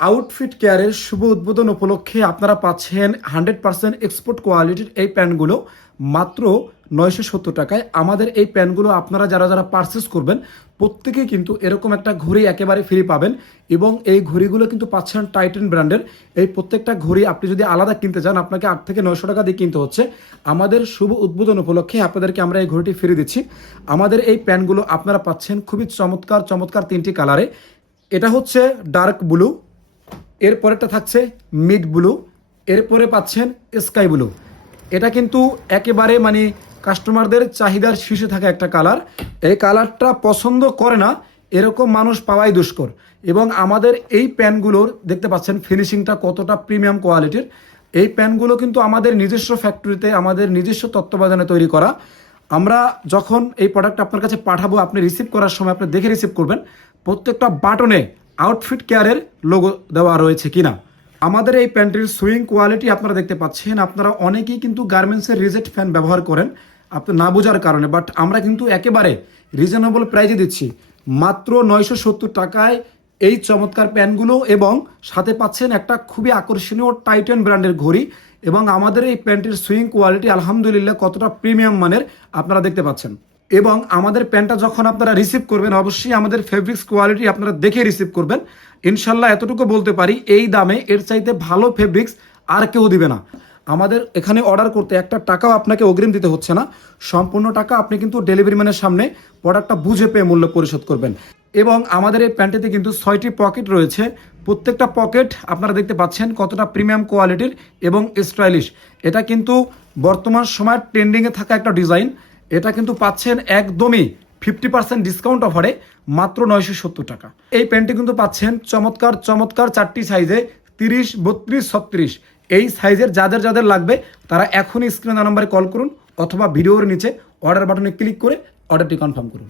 Outfit কেয়ারের শুভ উদ্বোধন উপলক্ষে আপনারা পাচ্ছেন 100% এক্সপোর্ট কোয়ালিটির এই প্যান্টগুলো মাত্র 970 টাকায়। আমাদের এই প্যান্টগুলো আপনারা যারা যারা পারচেস করবেন প্রত্যেকে কিন্তু এরকম একটা ঘড়ি একেবারে ফ্রি পাবেন, এবং এই ঘড়িগুলো কিন্তু পাচ্ছেন টাইটান ব্র্যান্ডের। এই প্রত্যেকটা ঘড়ি আপনি যদি আলাদা কিনতে চান আপনাকে 8 থেকে 900 টাকা দিয়ে কিনতে হচ্ছে। আমাদের শুভ উদ্বোধন উপলক্ষে আপনাদেরকে আমরা এই ঘড়িটি ফ্রি দিচ্ছি। আমাদের এই প্যান্টগুলো আপনারা পাচ্ছেন খুবই চমৎকার চমৎকার 3টি কালারে। এটা হচ্ছে ডার্ক ব্লু, এরপরেরটা থাকছে মিড ব্লু, এরপরে পাচ্ছেন স্কাই ব্লু। এটা কিন্তু একেবারে মানে কাস্টমারদের চাহিদার শীর্ষে থাকা একটা কালার। এই কালারটা পছন্দ করে না এরকম মানুষ পাওয়াই দুষ্কর। এবং আমাদের এই প্যান্টগুলোর দেখতে পাচ্ছেন ফিনিশিংটা কতটা প্রিমিয়াম কোয়ালিটির। এই প্যান্টগুলো কিন্তু আমাদের নিজস্ব ফ্যাক্টরিতে আমাদের নিজস্ব তত্ত্বাবধানে তৈরি করা। আমরা যখন এই প্রোডাক্ট আপনার কাছে পাঠাবো, আপনি রিসিভ করার সময় আপনি দেখে রিসিভ করবেন প্রত্যেকটা বাটনে আউটফিট কেয়ারের লোগো দেওয়া রয়েছে কিনা। আমাদের এই প্যান্টের সুইং কোয়ালিটি আপনারা দেখতে পাচ্ছেন। আপনারা অনেকেই কিন্তু গার্মেন্টসের রিজেক্ট ফ্যান ব্যবহার করেন আপনার না বোঝার কারণে, বাট আমরা কিন্তু একেবারে রিজনেবল প্রাইজে দিচ্ছি মাত্র 970 টাকায় এই চমৎকার প্যান্টগুলো, এবং সাথে পাচ্ছেন একটা খুবই আকর্ষণীয় টাইটান ব্র্যান্ডের ঘড়ি। এবং আমাদের এই প্যান্টের সুইং কোয়ালিটি আলহামদুলিল্লাহ কতটা প্রিমিয়াম মানের আপনারা দেখতে পাচ্ছেন। এবং আমাদের প্যান্টটা যখন আপনারা রিসিভ করবেন অবশ্যই আমাদের ফেব্রিক্স কোয়ালিটি আপনারা দেখে রিসিভ করবেন। ইনশাল্লাহ এতটুকু বলতে পারি এই দামে এর চাইতে ভালো ফেব্রিক্স আর কেউ দিবে না। আমাদের এখানে অর্ডার করতে একটা টাকাও আপনাকে অগ্রিম দিতে হচ্ছে না, সম্পূর্ণ টাকা আপনি কিন্তু ডেলিভারি ম্যানের সামনে প্রোডাক্টটা বুঝে পেয়ে মূল্য পরিশোধ করবেন। এবং আমাদের এই প্যান্টটিতে কিন্তু 6টি পকেট রয়েছে। প্রত্যেকটা পকেট আপনারা দেখতে পাচ্ছেন কতটা প্রিমিয়াম কোয়ালিটির এবং স্টাইলিশ। এটা কিন্তু বর্তমান সময় ট্রেন্ডিংয়ে থাকা একটা ডিজাইন। এটা কিন্তু পাচ্ছেন একদমই 50% ডিসকাউন্ট অফারে মাত্র 970 টাকা। এই প্যান্টটি কিন্তু পাচ্ছেন চমৎকার চমৎকার 4টি সাইজে 30, 32, 36। এই সাইজের যাদের যাদের লাগবে তারা এখনই স্ক্রিনে নাম্বারে কল করুন অথবা ভিডিওর নিচে অর্ডার বাটনে ক্লিক করে অর্ডারটি কনফার্ম করুন।